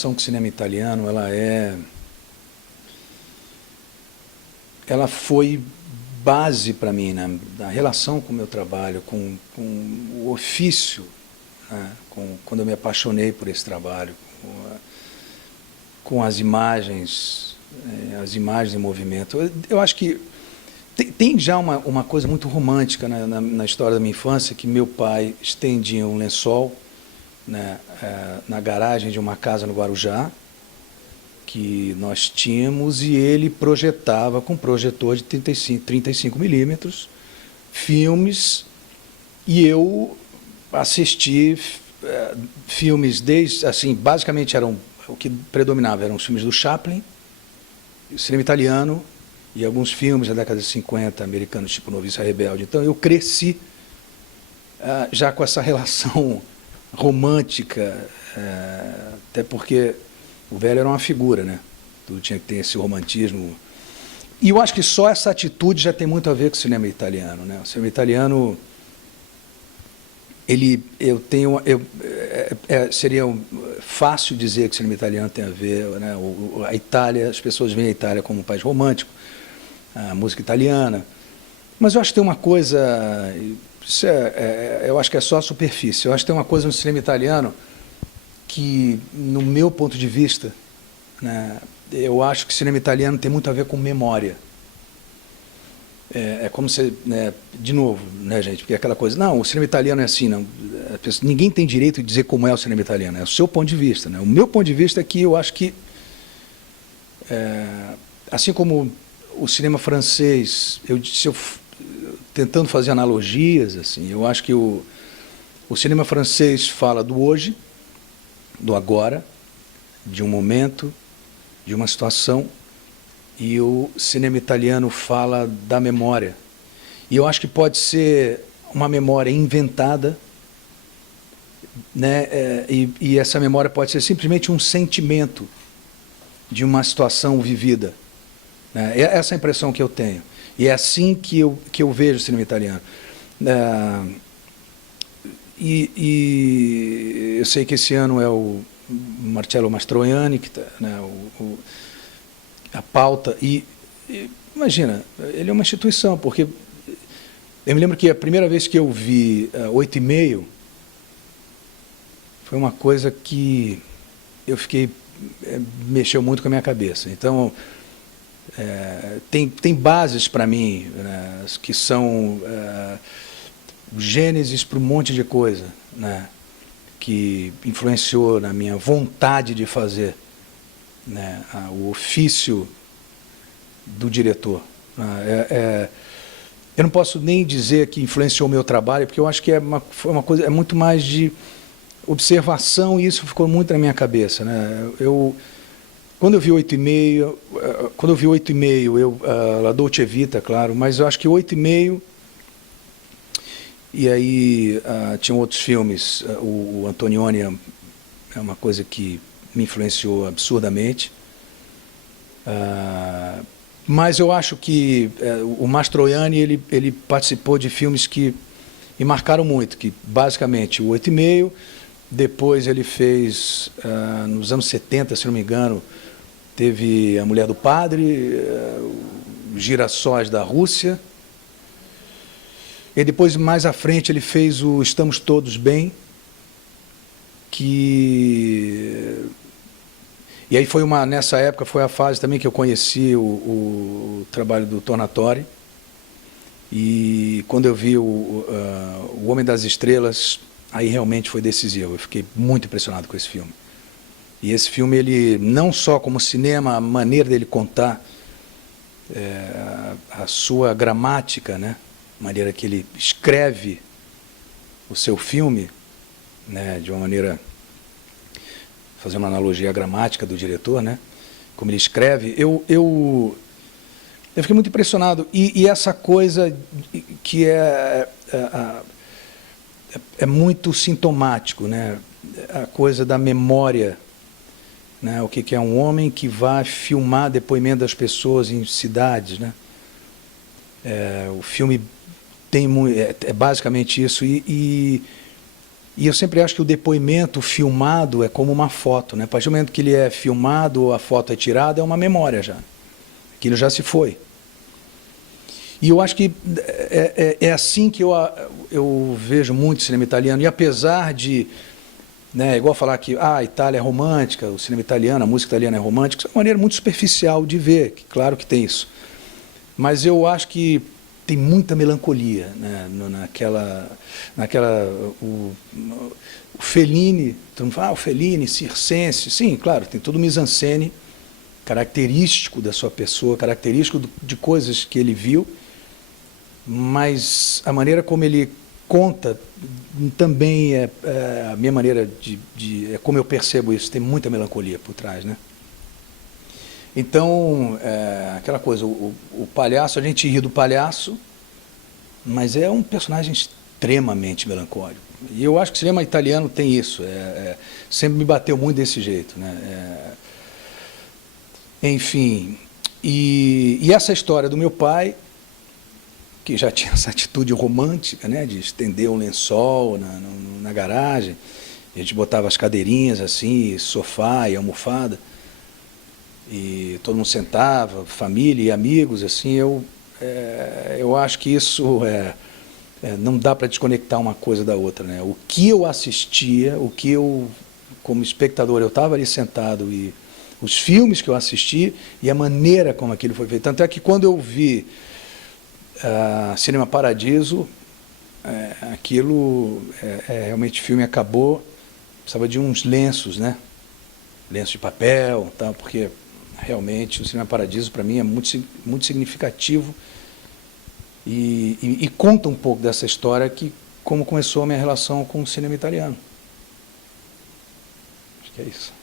relação com o cinema italiano, ela foi base para mim, né? Na relação com o meu trabalho, com o ofício, né? Quando eu me apaixonei por esse trabalho, com as imagens em movimento. Eu acho que tem já uma coisa muito romântica na história da minha infância, que meu pai estendia um lençol, né, na garagem de uma casa no Guarujá, que nós tínhamos, e ele projetava com projetor de 35 milímetros filmes, e eu assisti filmes assim, basicamente o que predominava eram os filmes do Chaplin, o cinema italiano e alguns filmes da década de 50 americanos, tipo Noviça Rebelde. Então eu cresci já com essa relação romântica, até porque o velho era uma figura, né? Tudo tinha que ter esse romantismo. E eu acho que só essa atitude já tem muito a ver com o cinema italiano, né? O cinema italiano, seria fácil dizer que o cinema italiano tem a ver, né? A Itália, as pessoas veem a Itália como um país romântico, a música italiana, mas eu acho que tem uma coisa, eu acho que é só a superfície. Eu acho que tem uma coisa no cinema italiano que, no meu ponto de vista, né, eu acho que o cinema italiano tem muito a ver com memória. É como se, né, de novo, né, gente, porque é aquela coisa, não, o cinema italiano é assim, não, ninguém tem direito de dizer como é o cinema italiano, é o seu ponto de vista, né? O meu ponto de vista é que eu acho que, assim como o cinema francês, tentando fazer analogias, assim, eu acho que o cinema francês fala do hoje, do agora, de um momento, de uma situação, e o cinema italiano fala da memória. E eu acho que pode ser uma memória inventada, né? E essa memória pode ser simplesmente um sentimento de uma situação vivida, né? Essa é a impressão que eu tenho. E é assim que eu vejo o cinema italiano. E eu sei que esse ano é o Marcello Mastroianni, que tá, né, a pauta, e imagina, ele é uma instituição, porque eu me lembro que a primeira vez que eu vi 8,5 foi uma coisa que eu fiquei, mexeu muito com a minha cabeça. Então, tem bases para mim, né, que são gênesis para um monte de coisa, né, que influenciou na minha vontade de fazer, né, o ofício do diretor. Eu não posso nem dizer que influenciou o meu trabalho, porque eu acho que foi uma coisa, muito mais de observação, e isso ficou muito na minha cabeça, né? Quando eu vi 8,5, La Dolce Vita, claro, mas eu acho que 8,5, e aí tinham outros filmes, o Antonioni é uma coisa que me influenciou absurdamente, mas eu acho que o Mastroianni, ele participou de filmes que me marcaram muito, que basicamente o 8,5, depois ele fez, nos anos 70, se não me engano, teve A Mulher do Padre, Os Girassóis da Rússia, e depois, mais à frente, ele fez o Estamos Todos Bem, e aí nessa época foi a fase também que eu conheci o trabalho do Tornatore, e quando eu vi o Homem das Estrelas, aí realmente foi decisivo. Eu fiquei muito impressionado com esse filme. E esse filme, ele não só como cinema, a maneira dele contar, a sua gramática, né, a maneira que ele escreve o seu filme, né, de uma maneira, fazer uma analogia à gramática do diretor, né, como ele escreve, eu fiquei muito impressionado. E essa coisa que é muito sintomático, né, a coisa da memória, né, o que é um homem que vai filmar depoimento das pessoas em cidades, né. O filme tem basicamente isso, e E eu sempre acho que o depoimento filmado é como uma foto, né? A partir do momento que ele é filmado ou a foto é tirada, é uma memória já. Aquilo já se foi. E eu acho que é assim que eu vejo muito cinema italiano. E apesar de, né, igual falar que a Itália é romântica, o cinema italiano, a música italiana é romântica, isso é uma maneira muito superficial de ver, que claro que tem isso. Mas eu acho que tem muita melancolia, né, o Fellini, todo mundo fala, o Fellini, circense, sim, claro, tem todo o mise-en-scène característico da sua pessoa, característico de coisas que ele viu, mas a maneira como ele conta também é a minha maneira é como eu percebo isso, tem muita melancolia por trás, né? Então, aquela coisa, o palhaço, a gente ri do palhaço, mas é um personagem extremamente melancólico. E eu acho que o cinema italiano tem isso, sempre me bateu muito desse jeito, né? Enfim, e essa história do meu pai, que já tinha essa atitude romântica, né, de estender um lençol na garagem, a gente botava as cadeirinhas assim, sofá e almofada, e todo mundo sentava, família e amigos, assim, eu acho que isso não dá para desconectar uma coisa da outra, né? O que eu assistia, o que eu, como espectador, eu estava ali sentado, e os filmes que eu assisti e a maneira como aquilo foi feito. Tanto é que quando eu vi Cinema Paradiso, aquilo, realmente o filme acabou, precisava de uns lenços, né? Lenços de papel, tal, porque realmente o Cinema Paradiso para mim é muito, muito significativo e conta um pouco dessa história, que como começou a minha relação com o cinema italiano. Acho que é isso.